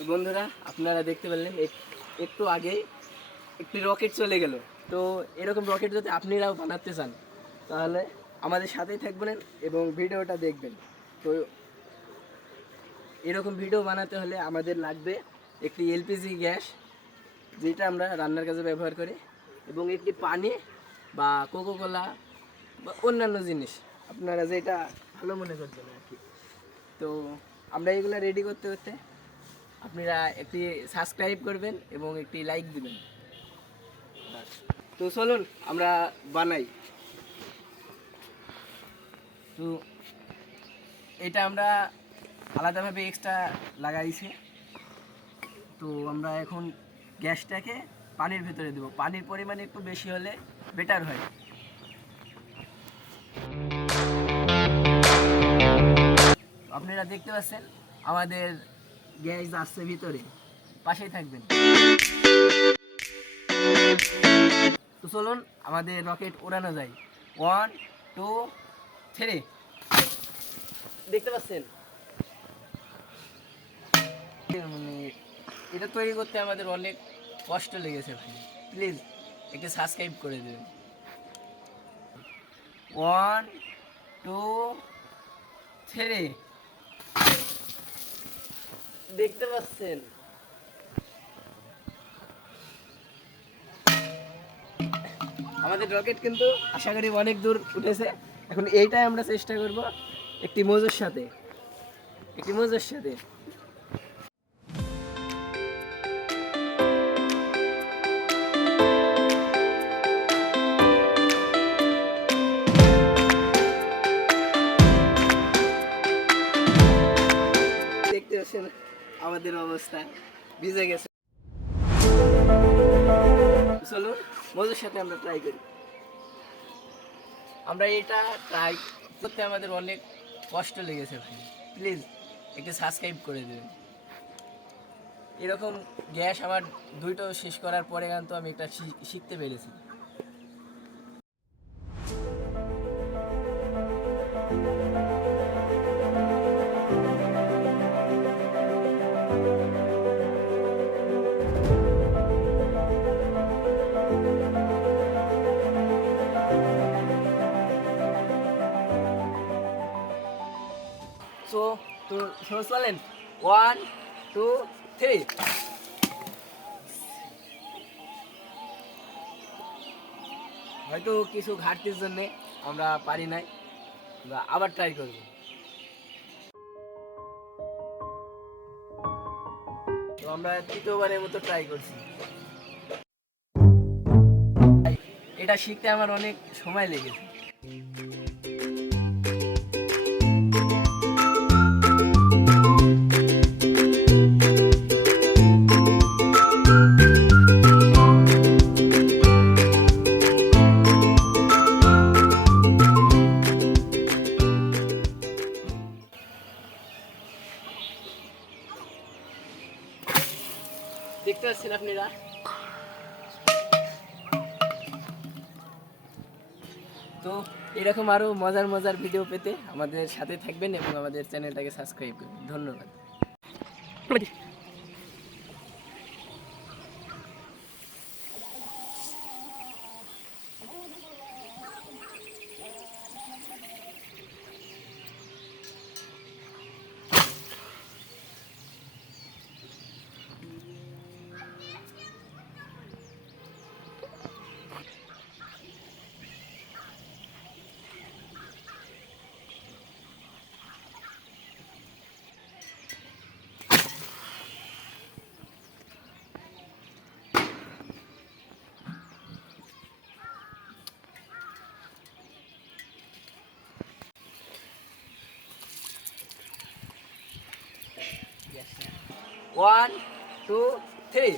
তো বন্ধুরা, আপনারা দেখতে পেলেন, এক- একটু আগে একটি রকেট চলে গেল। তো এরকম রকেট যদি আপনারাও বানাতে চান, তাহলে আমাদের সাথেই থাকবেন এবং ভিডিওটা দেখবেন। তো এরকম ভিডিও বানাতে হলে আমাদের লাগবে একটি এলপিজি গ্যাস, যেটা আমরা রান্নার কাজে ব্যবহার করি, এবং একটি পানি বা কোকো কোলা বা অন্যান্য জিনিস। আপনারা যেটা ভালো মনে করবেন আর কি। তো আমরা এগুলো রেডি করতে করতে আপনারা একটি সাবস্ক্রাইব করবেন এবং একটি লাইক দিবেন। তো চলুন, আমরা বানাই। তো এটা আমরা আলাদাভাবে এক্সট্রা লাগাইছি। তো আমরা এখন গ্যাসটাকে পানির ভেতরে দেবো। পানির পরিমাণ একটু বেশি হলে বেটার হয়। আপনারা দেখতে পাচ্ছেন, আমাদের গ্যাস আসছে ভিতরে। পাশেই থাকবেন। তো চলুন, আমাদের রকেট ওড়ানো যায়। ওয়ান টু থ্রি দেখতে পাচ্ছেন? মানে এটা তৈরি করতে আমাদের অনেক কষ্ট লেগেছে ভাই। প্লিজ একটু সাবস্ক্রাইব করে দেবেন। ওয়ান টু থ্রি দেখতে পাচ্ছেন? আমাদের রকেট কিন্তু আশা করি অনেক দূর উঠেছে। এখন এইটাই আমরা চেষ্টা করব একটি মজুর সাথে। একটি মজুর সাথে। আমাদের অবস্থা। ভিজে গেছে। চলুন মজুর সাথে আমরা ট্রাই করি। আমরা এটা ট্রাই করতে আমাদের অনেক কষ্ট লেগেছে প্লিজ একটু সাবস্ক্রাইব করে দেবেন এরকম গ্যাস আমার দুইটো শেষ করার পরে কিন্তু আমি একটা শিখতে পেরেছি। সো তো সো চলেন ওয়ান টু থ্রি হয়তো কিছু ঘাটতির জন্যে আমরা পারি নাই। আবার ট্রাই করব। তো আমরা তৃতীয়বারের মতো ট্রাই করছি। এটা শিখতে আমার অনেক সময় লেগেছে। আপনারা? তো এরকম আরও মজার মজার ভিডিও পেতে আমাদের সাথে থাকবেন এবং আমাদের চ্যানেলটাকে সাবস্ক্রাইব করবেন। ধন্যবাদ। One two three